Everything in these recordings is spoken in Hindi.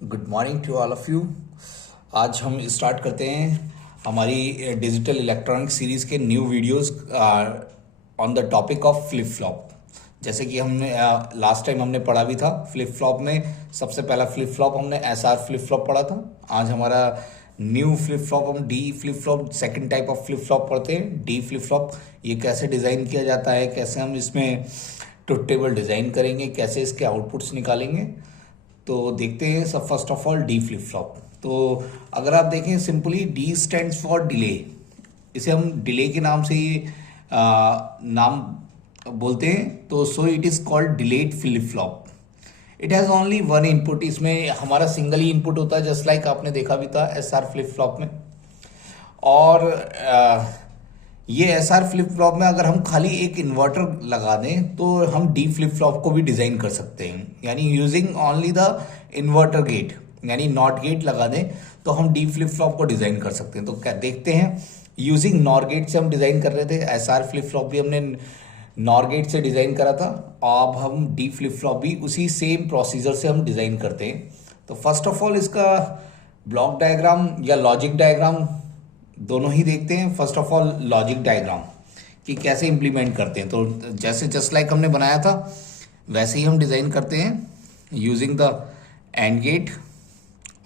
Good morning to all of you. आज हम स्टार्ट करते हैं हमारी डिजिटल इलेक्ट्रॉनिक सीरीज़ के new videos on the topic of flip flop. जैसे कि हमने लास्ट टाइम हमने पढ़ा भी था फ्लिप फ्लॉप में। सबसे पहला फ्लिप फ्लॉप हमने एसआर फ्लिप फ्लॉप पढ़ा था। आज हमारा न्यू फ्लिप फ्लॉप, हम D flip flop, second type of flip flop पढ़ते हैं। डी फ्लिप फ्लॉप ये कैसे डिज़ाइन किया जाता है, कैसे हम इसमें ट्रुथ टेबल डिज़ाइन करेंगे, कैसे इसके आउटपुट्स निकालेंगे। तो देखते हैं सब। First of all D flip flop. तो अगर आप देखें simply D stands for delay. इसे हम डिले के नाम से ही नाम बोलते हैं। तो so it is called delayed flip flop. It has only one input. इसमें हमारा सिंगल ही इनपुट होता है, जस्ट लाइक आपने देखा भी था एसआर फ्लिप फ्लॉप में। और ये एसआर फ्लिप फ्लॉप में अगर हम खाली एक इन्वर्टर लगा दें तो हम डी फ्लिप फ्लॉप को भी डिज़ाइन कर सकते हैं। यानी using only the inverter gate, यानी नॉट गेट लगा दें तो हम डी फ्लिप फ्लॉप को डिज़ाइन कर सकते हैं। तो क्या देखते हैं, यूजिंग नॉर गेट से हम डिज़ाइन कर रहे थे। एसआर फ्लिप फ्लॉप भी हमने नॉर गेट से डिज़ाइन करा था। अब हम डी फ्लिप फ्लॉप भी उसी सेम प्रोसीजर से हम डिज़ाइन करते हैं। तो फर्स्ट ऑफ ऑल इसका ब्लॉक डायग्राम या लॉजिक डायग्राम दोनों ही देखते हैं। First of all logic diagram कि कैसे इंप्लीमेंट करते हैं। तो जैसे जस्ट लाइक हमने बनाया था वैसे ही हम डिज़ाइन करते हैं यूजिंग द एंड गेट।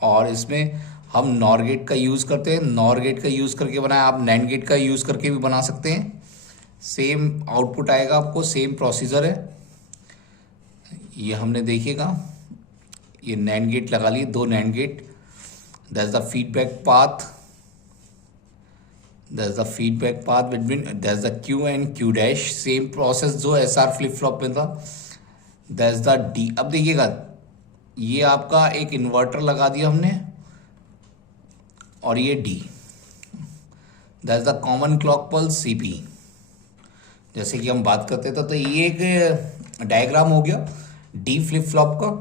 और इसमें हम नॉर गेट का यूज़ करते हैं। नॉर गेट का यूज़ करके बनाया, आप नैंड गेट का यूज़ करके भी बना सकते हैं। सेम आउटपुट आएगा आपको, सेम प्रोसीजर है। ये हमने देखिएगा, ये नैंड गेट लगा लिए, दो NAND gate. That's the feedback path, there's the feedback path between, there's the q and q dash, same process जो एसआर फ्लिप फ्लॉप में था। there's the d। अब देखिएगा ये आपका एक इन्वर्टर लगा दिया हमने और ये d, there's the common clock pulse cp। जैसे कि हम बात करते थे तो ये एक डायग्राम हो गया डी फ्लिप फ्लॉप का।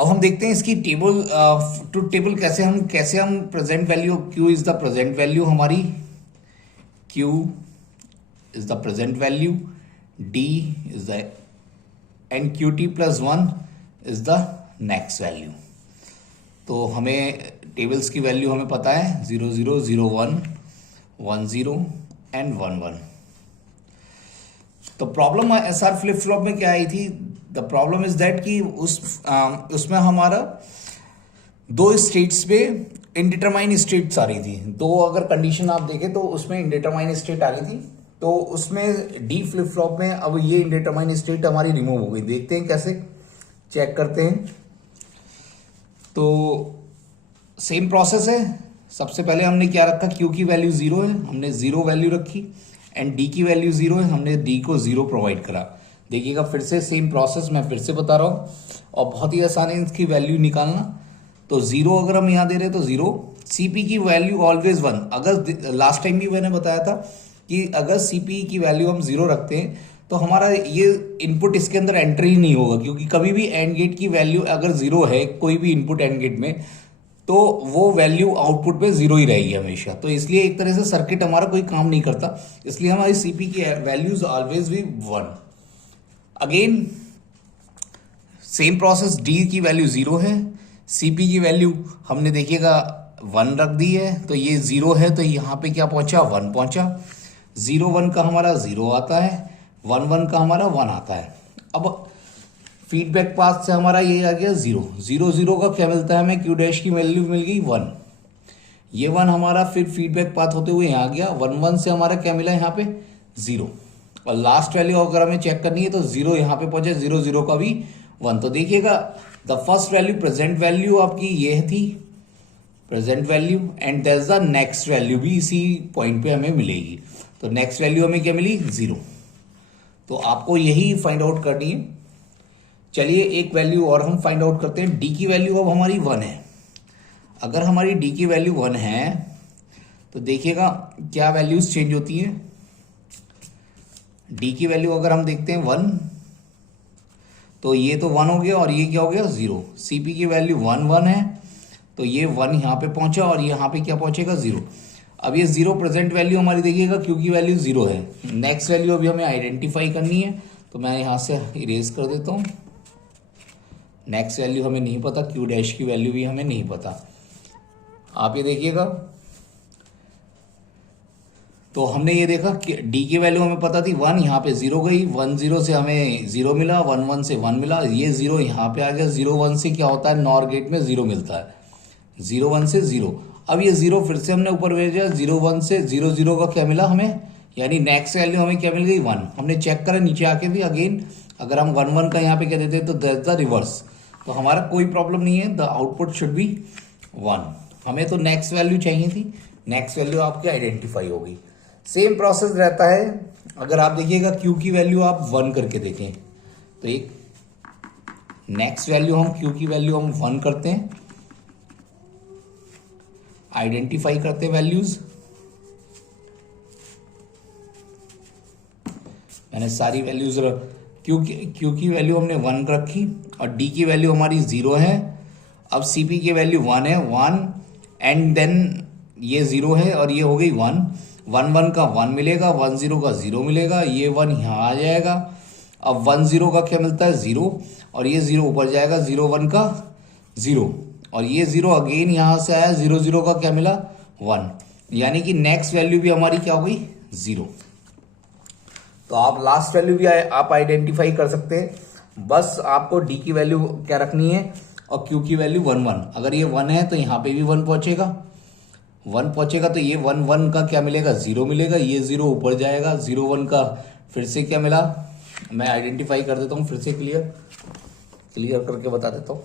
अब हम देखते हैं इसकी टेबल, ट्रुथ टेबल कैसे हम present value, Q is the present value हमारी, Q is the present value, D is the end QT plus 1 is the next value. तो हमें टेबल्स की वैल्यू हमें पता है 0 0 0 1 1 0 एंड 1 1। तो प्रॉब्लम एसआर फ्लिप फ्लॉप में क्या आई थी? द प्रॉब्लम इज दैट कि उसमें हमारा दो स्टेट्स पे इनडिटरमाइन स्टेट्स आ रही थी। दो अगर कंडीशन आप देखें तो उसमें इनडिटरमाइन स्टेट आ रही थी। तो उसमें डी फ्लिप फ्लॉप में अब ये इनडिटरमाइन स्टेट हमारी रिमूव हो गई। देखते हैं कैसे, चेक करते हैं। तो सेम प्रोसेस है। सबसे पहले हमने क्या रखा, क्यू की वैल्यू 0 है, हमने 0 वैल्यू रखी। एंड डी की वैल्यू 0 है, हमने डी को 0 प्रोवाइड करा। देखिएगा फिर से सेम प्रोसेस मैं फिर से बता रहा हूँ और बहुत ही आसान है इसकी वैल्यू निकालना। तो 0 अगर हम यहाँ दे रहे हैं तो 0, सीपी की वैल्यू ऑलवेज 1। अगर लास्ट टाइम भी मैंने बताया था कि अगर सीपी की वैल्यू हम 0 रखते हैं तो हमारा ये इनपुट इसके अंदर एंट्री ही नहीं होगा, क्योंकि कभी भी एंड गेट की वैल्यू अगर 0 है, कोई भी इनपुट एंड गेट में, तो वो वैल्यू आउटपुट पे 0 ही रहेगी हमेशा। तो इसलिए एक तरह से सर्किट हमारा कोई काम नहीं करता। इसलिए हमारी सीपी की वैल्यूज ऑलवेज भी 1। अगेन सेम प्रोसेस, डी की वैल्यू 0 है, सीपी की वैल्यू हमने देखिएगा 1 रख दी है। तो ये 0 है तो यहाँ पे क्या पहुंचा, 1 पहुंचा। 0 1 का हमारा 0 आता है, 1 1 का हमारा 1 आता है। अब फीडबैक पाथ से हमारा ये आ गया 0 0 0 का क्या मिलता है हमें, क्यू डैश की वैल्यू मिल गई 1। ये 1 हमारा फिर फीडबैक पाथ होते हुए यहाँ गया। 1 1 से हमारा क्या मिला यहाँ पे 0। और लास्ट वैल्यू अगर हमें चेक करनी है तो 0 यहाँ पे पहुंचे, 0 0 का भी 1। तो देखिएगा the first value present value आपकी ये थी, present value, and that's the next value भी इसी पॉइंट पे हमें मिलेगी। तो नेक्स्ट वैल्यू हमें क्या मिली, 0। तो आपको यही फाइंड आउट करनी है। चलिए एक वैल्यू और हम फाइंड आउट करते हैं। डी की वैल्यू अब हमारी 1 है। अगर हमारी डी की वैल्यू 1 है तो देखिएगा क्या वैल्यूज चेंज होती हैं। डी की वैल्यू अगर हम देखते हैं 1, तो ये तो 1 हो गया और ये क्या हो गया 0। सीपी की वैल्यू 1 1 है तो ये 1 यहाँ पे पहुंचा और यहाँ पे क्या पहुंचेगा 0। अब ये 0 प्रेजेंट वैल्यू हमारी देखिएगा, क्यू की वैल्यू 0 है। नेक्स्ट वैल्यू अभी हमें आइडेंटिफाई करनी है, तो मैं यहाँ से इरेज कर देता हूँ। नेक्स्ट वैल्यू हमें नहीं पता, क्यू डैश की वैल्यू भी हमें नहीं पता। आप ये देखिएगा, तो हमने ये देखा कि डी की वैल्यू हमें पता थी 1, यहाँ पे 0 गई, 1 0 से हमें 0 मिला, 1 1 से 1 मिला, ये 0 यहाँ पे आ गया। 0 1 से क्या होता है, नॉर गेट में 0 मिलता है, 0 1 से 0। अब ये 0 फिर से हमने ऊपर भेजा, 0 1 से 0 0 का क्या मिला हमें, यानी नेक्स्ट वैल्यू हमें क्या मिल गई 1। हमने चेक करा नीचे आके भी अगेन, अगर हम 1 1 का यहाँ पे कह देते तो दैट्स द रिवर्स, तो हमारा कोई प्रॉब्लम नहीं है, द आउटपुट शुड बी 1। हमें तो नेक्स्ट वैल्यू चाहिए थी, नेक्स्ट वैल्यू आपकी आइडेंटिफाई हो गई। सेम प्रोसेस रहता है, अगर आप देखिएगा क्यू की वैल्यू आप 1 करके देखें, तो एक नेक्स्ट वैल्यू हम क्यू की वैल्यू हम 1 करते हैं, आइडेंटिफाई करते हैं वैल्यूज। मैंने सारी वैल्यूज क्यू की वैल्यू हमने 1 रखी और डी की वैल्यू हमारी 0 है। अब सीपी की वैल्यू 1 है, 1 एंड देन ये 0 है और ये हो गई 1। 1 1 का 1 मिलेगा, 1 0 का 0 मिलेगा, ये 1 यहाँ आ जाएगा। अब 1 0 का क्या मिलता है 0 और ये 0 ऊपर जाएगा, 0 1 का 0 और ये 0 अगेन यहाँ से आया, 0 0 का क्या मिला 1, यानी कि नेक्स्ट वैल्यू भी हमारी क्या हो गई 0। तो आप लास्ट वैल्यू भी आप आइडेंटिफाई कर सकते हैं। बस आपको डी की वैल्यू क्या रखनी है और क्यू की वैल्यू 1 1। अगर ये 1 है तो यहाँ पे भी 1 पहुंचेगा, 1 पहुंचेगा तो ये 1 1 का क्या मिलेगा 0 मिलेगा, ये 0 ऊपर जाएगा, 0 1 का फिर से क्या मिला, मैं आइडेंटिफाई कर देता हूं फिर से क्लियर करके बता देता हूं।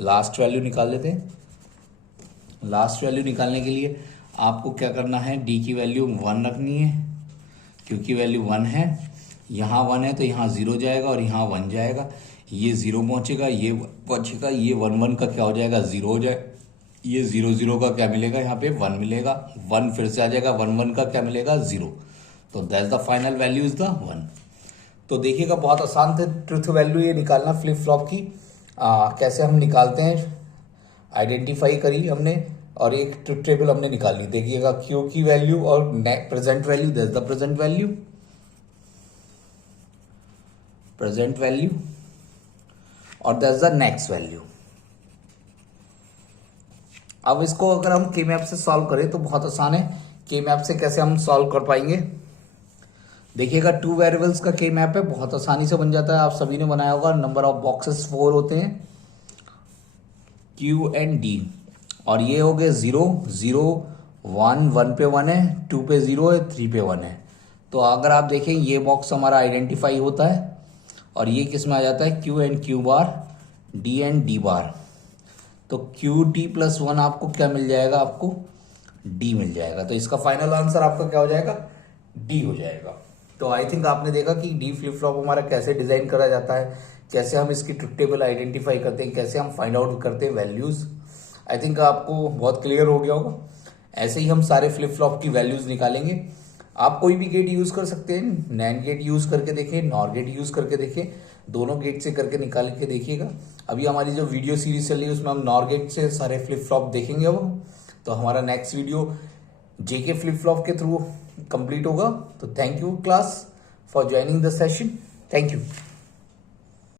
लास्ट वैल्यू निकाल लेते हैं। लास्ट वैल्यू निकालने के लिए आपको क्या करना है, डी की वैल्यू 1 रखनी है, क्यू की वैल्यू 1 है, यहाँ 1 है तो यहाँ 0 जाएगा और यहाँ 1 जाएगा, ये 0 पहुंचेगा, ये पहुंचेगा, ये 1 1 का क्या हो जाएगा 0 हो जाए, ये 0 0 का क्या मिलेगा यहाँ पे 1 मिलेगा, 1 फिर से आ जाएगा, 1 1 का क्या मिलेगा 0। तो that's the final value is the 1। तो देखिएगा बहुत आसान थे ट्रुथ वैल्यू ये निकालना फ्लिप फ्लॉप की। कैसे हम निकालते हैं, आइडेंटिफाई करी हमने और एक ट्रुथ टेबल हमने निकाली। देखिएगा क्यू की वैल्यू और present value, that's the present value और दैट्स द नेक्स्ट वैल्यू। अब इसको अगर हम के मैप से सॉल्व करें तो बहुत आसान है। के मैप से कैसे हम सॉल्व कर पाएंगे, देखिएगा 2 वेरिएबल्स का के मैप है, बहुत आसानी से बन जाता है, आप सभी ने बनाया होगा। नंबर ऑफ बॉक्सेस 4 होते हैं, क्यू एंड डी, और ये हो गए 0 0 1 1 पे 1 है, 2 पे 0 है, 3 पे 1 है। तो अगर आप देखें ये बॉक्स हमारा आइडेंटिफाई होता है और ये किस में आ जाता है, Q and Q bar, D and D बार। तो क्यू डी प्लस 1 आपको क्या मिल जाएगा, आपको डी मिल जाएगा। तो इसका फाइनल आंसर आपका क्या हो जाएगा, डी हो जाएगा। तो आई थिंक आपने देखा कि डी फ्लिप फ्लॉप हमारा कैसे डिजाइन करा जाता है, कैसे हम इसकी ट्रुथ टेबल आइडेंटिफाई करते हैं, कैसे हम फाइंड आउट करते हैं वैल्यूज। आई थिंक आपको बहुत क्लियर हो गया होगा। ऐसे ही हम सारे फ्लिप फ्लॉप की वैल्यूज निकालेंगे। आप कोई भी गेट यूज कर सकते हैं, नैंड गेट यूज करके देखें, नॉर गेट यूज करके देखें, दोनों गेट से करके निकाल के देखिएगा। अभी हमारी जो वीडियो सीरीज चल रही है उसमें हम नॉर गेट से सारे फ्लिप फ्लॉप देखेंगे। अब तो हमारा next video JK flip flop के थ्रू कंप्लीट होगा। तो thank you class for joining the session, thank you.